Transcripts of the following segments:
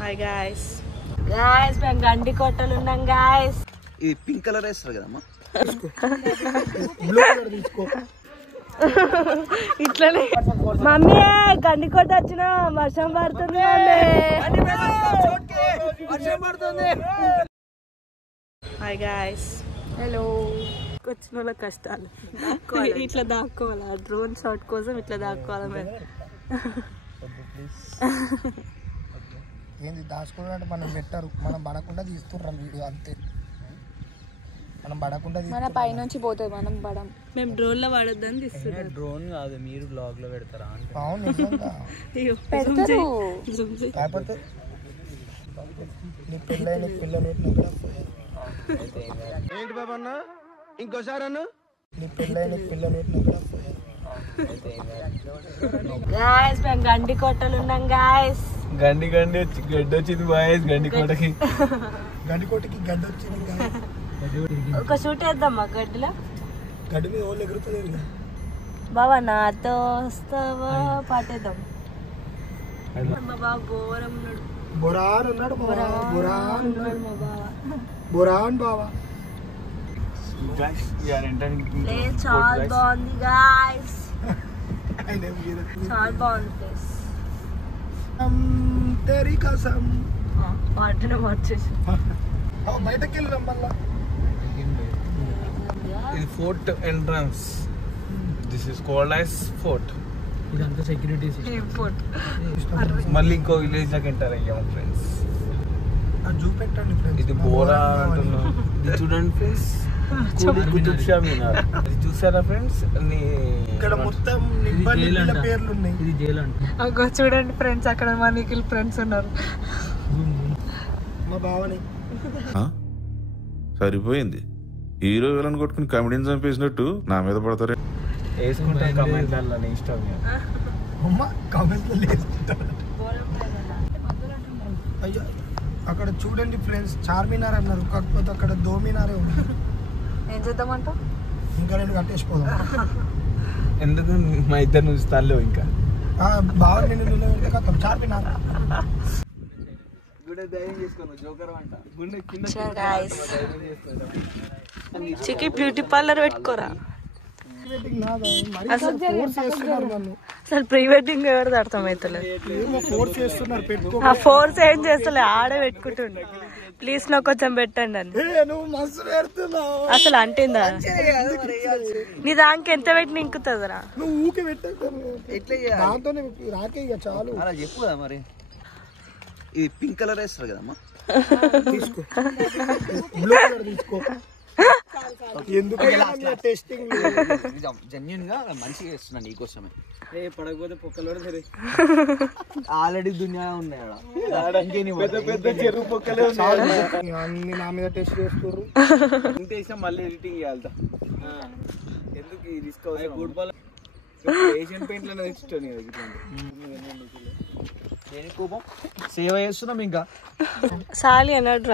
Hi guys మేము గండి కోటలు ఉన్నాం గాయ్స్. ఇది పింక్ కలర్ వేస్తారు కదమ్మా. ఇట్లనే మమ్మీ గండి కోట వచ్చిన వర్షం పడుతుంది. Hi guys. హలో. వచ్చిన వాళ్ళ కష్టాలు ఇట్లా దాక్కోవాలా, డ్రోన్ షాట్ కోసం ఇట్లా దాక్కోవాలా మేము. ఏంది దాచుకున్నట్టు మనం పెట్టారు, మనం పడకుండా తీస్తుర్రు వీడియో అంతే. మనం పడకుండా మన పైనుంచి పోతుంది, మనం పడం. మేము డ్రోన్ లో పడొద్దని తీస్తున్నాం. డ్రోన్ కాదు, మీరు బ్లాగ్ లో పెడతారా? అవును నిజంగా పెడతారు. కాకపోతే నీ పిల్లలు పిల్లలు ఏంటి బాబా అన్న, ఇంకోసారి అన్న. నీ పిల్లలు పిల్లలు గాయ్స్ మేము గండి కోటలు ఉన్నాం గాయ్స్. గడ్డి వచ్చింది బాయ్స్. గడ్డి కోటకి గడ్డ వచ్చింది. ఒక షూట్ వేద్దామా గడ్డిలో? గడ్డి మీద వాళ్ళు ఎగురుతుంది. బాబా నాతో వస్తావా పాటేద్దాం. మా బావ ఘోరం ఉన్నాడు. బొరాన్ ఉన్నాడు, బొరాన్ ఉన్నాడు మా బావ. బొరాన్ బావా. ప్లేస్ చాలా బాగుంది గాయ్స్, చాలా బాగుంది ప్లేస్. తెరీ కసం పాటనే వచ్చేసి బయటకి వెళ్ళినాం మళ్ళా. ఇది fort entrance. This is called as fort. ఇదంతా సెక్యూరిటీ ఫోర్ట్. మళ్ళీ ఇంకో విలేజ్ లాగా ఎంటర్ అయ్యాము ఫ్రెండ్స్. చూపెట్టండి ఫ్రెండ్స్. ఇది బోరా అంటున్నాం. ఇది చూడండి ఫ్రెండ్స్, కుతుబ్ షా మీనార్. ఇది చూసారా ఫ్రెండ్స్? ఇక్కడ మొత్తం నిబ్బల పేర్లు ఉన్నాయి. ఇది జైలు అంటే చూడండి ఫ్రెండ్స్, అక్కడ మా నిఖిల్ ఫ్రెండ్స్ ఉన్నారు. మా బావని సరిపోయింది. హీరో విలన్ కొట్టుకుని కమెడీని చంపేసినట్టు నా మీద పడతారే. వేసుకుంటాం కమెంట్లలో ఇష్టం. అమ్మ కామెంట్లో లేస్తుంటారు. అయ్యో అక్కడ చూడండి ఫ్రెండ్స్, చార్మినార్ అన్నారు, కాకపోతే అక్కడ దోమినారే ఉంది. ఏం చేద్దామంట? ఇంకా రెండు కట్టేసిపోదాం. ఎందుకు మా ఇద్దరు నుంచి తల్లు ఇంకా బాగా నిన్న కథం చార్మినార్. చికి బ్యూటీ పార్లర్ పెట్టుకోరా. అసలు ప్రీ వెడ్డింగ్ ఎవరు అర్థమవుతలేదు. ఫోర్స్ ఏం చేస్తలే, ఆడే పెట్టుకుంటుండే. ప్లీజ్ నాకు కొంచెం పెట్టండి అని. అసలు అంటేందా నీ దానికి ఎంత పెట్టి ఇంకుతుందిరా? నువ్వు ఊకే పెట్టాతోనే రాకే ఇక చాలు. అలా చెప్పు కదా మరి. ఇది పింక్ కలర్ వేస్తారు కదమ్మా. తీసుకో, బ్లూ కలర్ తీసుకో. ఎందుకు టెస్టింగ్ జెన్యున్ గా మంచిగా వేస్తున్నా నీకోసమే. పడకపోతే పొక్కలు సరే ఆల్రెడీ దునియా ఉన్నాయి. పెద్ద పెద్ద చెరువు పొక్కలే అన్ని నా మీద టెస్ట్ చేస్తారు. ఇంత వేసినా మళ్ళీ ఎడిటింగ్ చేయాలి. ఎందుకు ఈ రిస్క్? ఫుట్బాల్ ఏషియన్ పెయింట్ లోనే తెచ్చుకొని కోపం సేవ చేస్తున్నాం. ఇంకా సాలి అన్నాడు.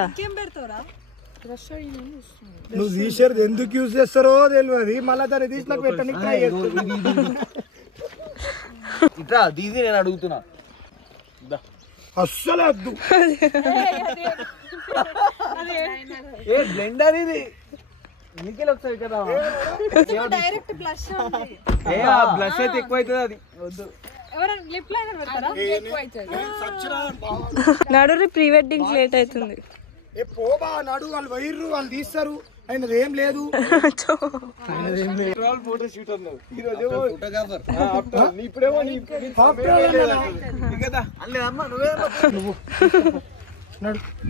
నువ్వు తీసేది ఎందుకు యూజ్ చేస్తారో తెలియదు, మళ్ళీ దాన్ని తీసి నాకు పెట్టడానికి ట్రై చేస్తాను. ఇట్లా దీది నేను అడుగుతున్నా. అస్సలే వద్దు. ఏ బ్లెండర్ ఇది నీకే ఒకసారి కదా. బ్లష్ అయితే ఎక్కువ అవుతుంది. అది వద్దు. నడు ప్రీ వెడ్డింగ్ లేట్ అవుతుంది. పోబా నడు, వాళ్ళు వైర్రు వాళ్ళు తీస్తారు. ఆయన ఏం లేదు. ఫోటో షూట్ అన్నావు.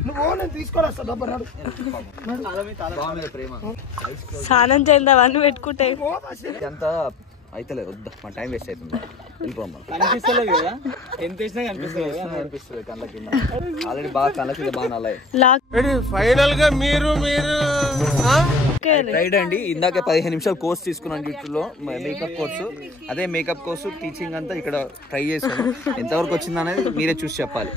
నువ్వు తీసుకోవాలి వస్తా డబ్బా. నడు స్నానం చేద్దామని పెట్టుకుంటే ఎంత అయితలేదు. వద్దా, మన టైం వేస్ట్ అవుతుంది. వెళ్ళిపోమ్మా. కనిపిస్తలేదు కదా, ఎంత వేసినా కనిపిస్తలేదు. అనిపిస్తుంది కళ్ళ కింద. ఆల్రెడీ బాగా కళ్ళ కింద బాగా నల్లాయి. ఫైనల్ గా మీరు రైట్ అండి. ఇందాక 15 నిమిషాలు కోర్స్ తీసుకున్నాను యూట్యూబ్లో, మేకప్ కోర్సు. అదే మేకప్ కోర్సు టీచింగ్ అంతా ఇక్కడ ట్రై చేశాను. ఎంతవరకు వచ్చింది అనేది మీరే చూసి చెప్పాలి.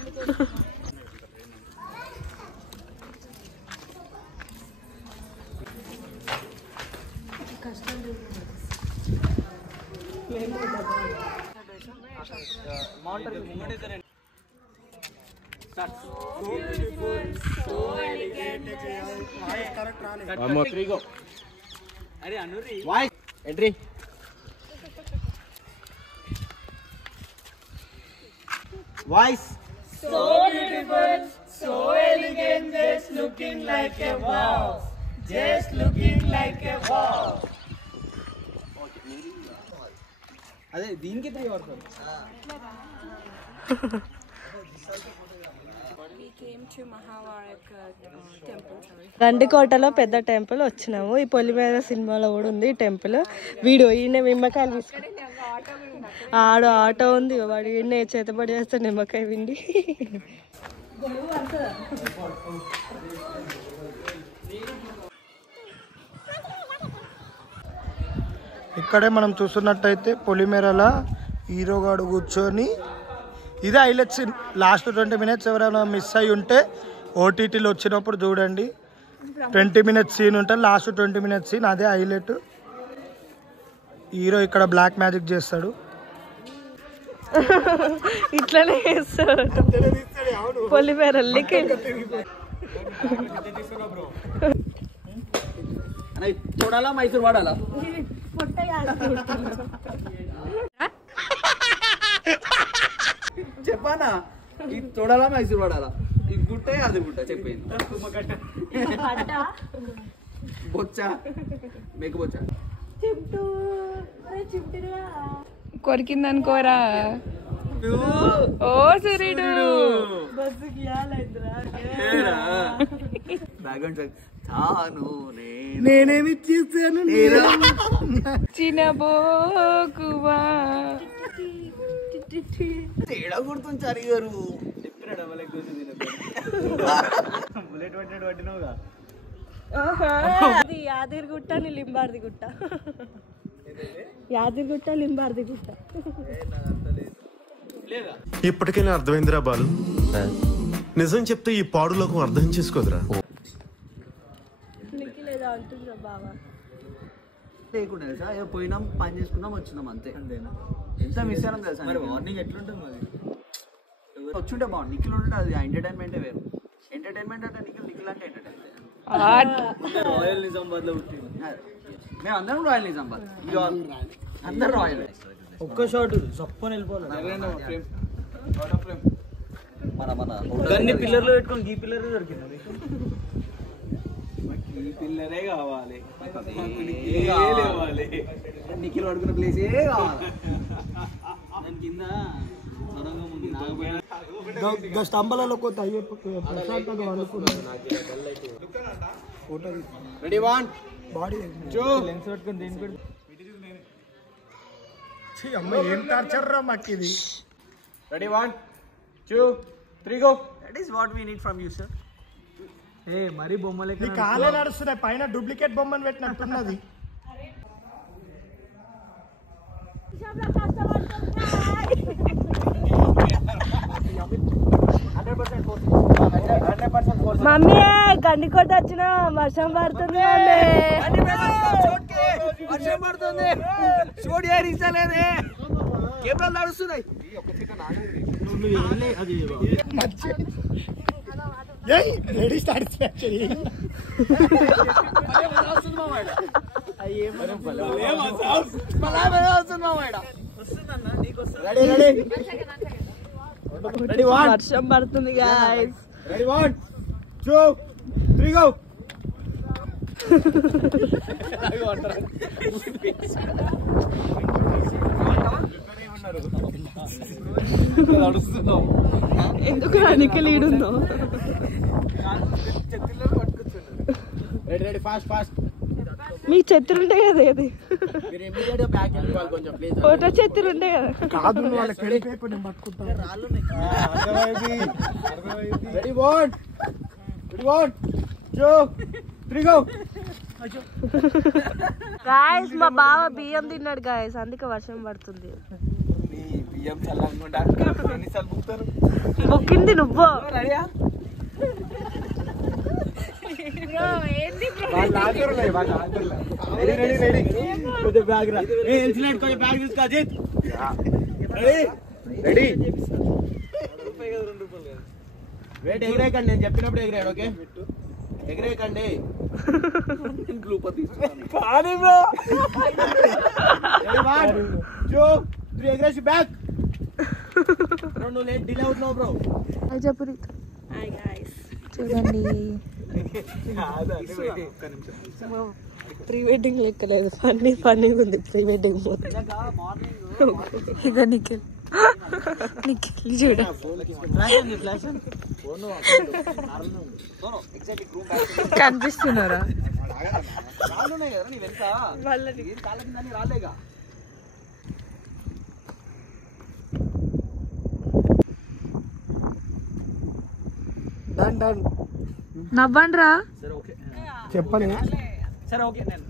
Entry voice So beautiful, so elegant, just looking like a wow. Just looking like a wow. అదే దీనికి 3 hours We came to Mahavaratka temple, sorry. గండికోటలో పెద్ద టెంపుల్ వచ్చినాము. ఈ పొలిమేర సినిమాలో కూడా ఉంది టెంపుల్. వీడు ఈయన నిమ్మకాయలు తీసుకుని ఆడు ఆటో ఉంది, వాడు ఈయన చేతబడి చేస్తే నిమ్మకాయ విండి. ఇక్కడే మనం చూస్తున్నట్టయితే పొలిమేరల హీరోగాడు కూర్చొని ఇదే హైలైట్ సీన్. లాస్ట్ 20 minutes ఎవరైనా మిస్ అయి ఉంటే ఓటీటీలో వచ్చినప్పుడు చూడండి. 20 minutes సీన్ ఉంటుంది, లాస్ట్ 20 minutes సీన్ అదే హైలైట్. హీరో ఇక్కడ బ్లాక్ మ్యాజిక్ చేస్తాడు. ఇట్లనే చేస్తాడు పొలిమేరల్లికి. చూడాలా మైసూర్ వాడాలా చెప్పానా? ఇది చూడాలా మైసూర్ వాడాలా? ఇది గుట్టే అది గుట్ట చెప్పేది. బొచ్చ మేకు బొచ్చ కొరికిందనుకోరా. ఓ సూర్యుడు బ్యాక్గ్రౌండ్ తాను నేనేమి చేశాను చిన్నబోకువా. తేడా గుర్తుంచారు గారు. అది యాదగిరిగుట్ట, లింబార్ది గుట్ట. యాదగిరిగుట్ట, లింబార్ది గుట్ట. ఇప్పటికైనా అర్థమైందిరా బాలు. నిజం చెప్తే ఈ పాడులోకం అర్థం చేసుకోదురా. లేదా అంటుందా బావా? లేకుండా తెలుసా, ఏదో పోయినాం పని చేసుకున్నాం వచ్చినాం అంతే. ఎంత మిస్ అయ్యాం తెలుసా? మార్నింగ్ ఎట్లుంటుంది మరి వచ్చుంటే బాగుంది. నిఖిల్ ఉంటే అది ఎంటర్టైన్మెంటే వేరు. ఎంటర్టైన్మెంట్ అంటే నిఖిల్ అంటే ఎంటర్టైన్మెంట్. రాయల్ నిజామాబాద్ లో పుట్టింది. మేము అందరం రాయల్ నిజామాబాద్, అందరు రాయల్. ఒక్క షాట్ సప్పని వెళ్ళిపోవాలి. మన మన అన్ని పిల్లర్లు పెట్టుకొని ఈ పిల్లర్ దొరికింది. ఈ పిల్లరే కావాలి, నిఖిల్ పడుకున్న ప్లేసే కావాలి. దాని కింద స్తంభాలలో కొంత రెడీ 1 బాడీ లెన్స్ పెట్టుకొని దేని పెట్టి అమ్మ ఏం టార్చర్ రా మాకు ఇది. Ready 1 2 3 go. That is what we need from you sir. ఏ మరి బొమ్మలే నీ కాలే నడుస్తున్నాయి, పైన డూప్లికేట్ బొమ్మను పెట్టినట్టున్నది. మమ్మీ గండికోట వచ్చిన వర్షం పడుతుంది. వర్షం పడుతుంది, చూడు ఏ రీసా లేదే, కెమెరాలు నడుస్తున్నాయి. Lady satisfaction. వర్షం పడుతుంది గాయ్స్. Ready 1 2 3 go. ఎందుకు అనికి లీడుందో. Ready ready fast fast. మీ చెత్తులు ఉంటాయి కదా, ఏది మీరు ఇమిడియట్ గా బ్యాక్ వెళ్ళిపోవాలి కొంచెం ప్లీజ్. ఫోటో చెత్తులు ఉంటాయి కదా. కాదు వాళ్ళ పెళ్ళిపోయి నేను పట్టుకుంటాను. Ready 1 2 3 go. గాయస్ మా బావ బియ్యం తిన్నాడు గాయస్, అందుకే వర్షం పడుతుంది. బియ్యం చల్లకుండా ఎన్నిసార్లు బుక్తారు? బుక్కింది నువ్వు. రెడీయా? కొంచెం బ్యాగ్ రా. కొంచెం బ్యాగ్ తీసుకో అజిత్. Ready ready. వెయిట్ ఎగిరేయకండి, నేను చెప్పినప్పుడు ఎగిరాడు. ఓకే ఎగిరేయకండి. గ్లూపర్ తీసుకున్నాను ఎగిరేసి బ్యాక్. నువ్వు లేట్ డిలే అవుతున్నావు బ్రో. చెప్పు Hi guys. చూడండి ప్రీ వెడ్డింగ్ లెక్కలేదు, ఫన్నీగా ఉంది ప్రీ వెడ్డింగ్ మొత్తం. ఇక నిఖిల్ చూడ కనిపిస్తున్నారా? డన్ డన్ నవ్వండి రా. చెప్పండి. సరే ఓకే నేను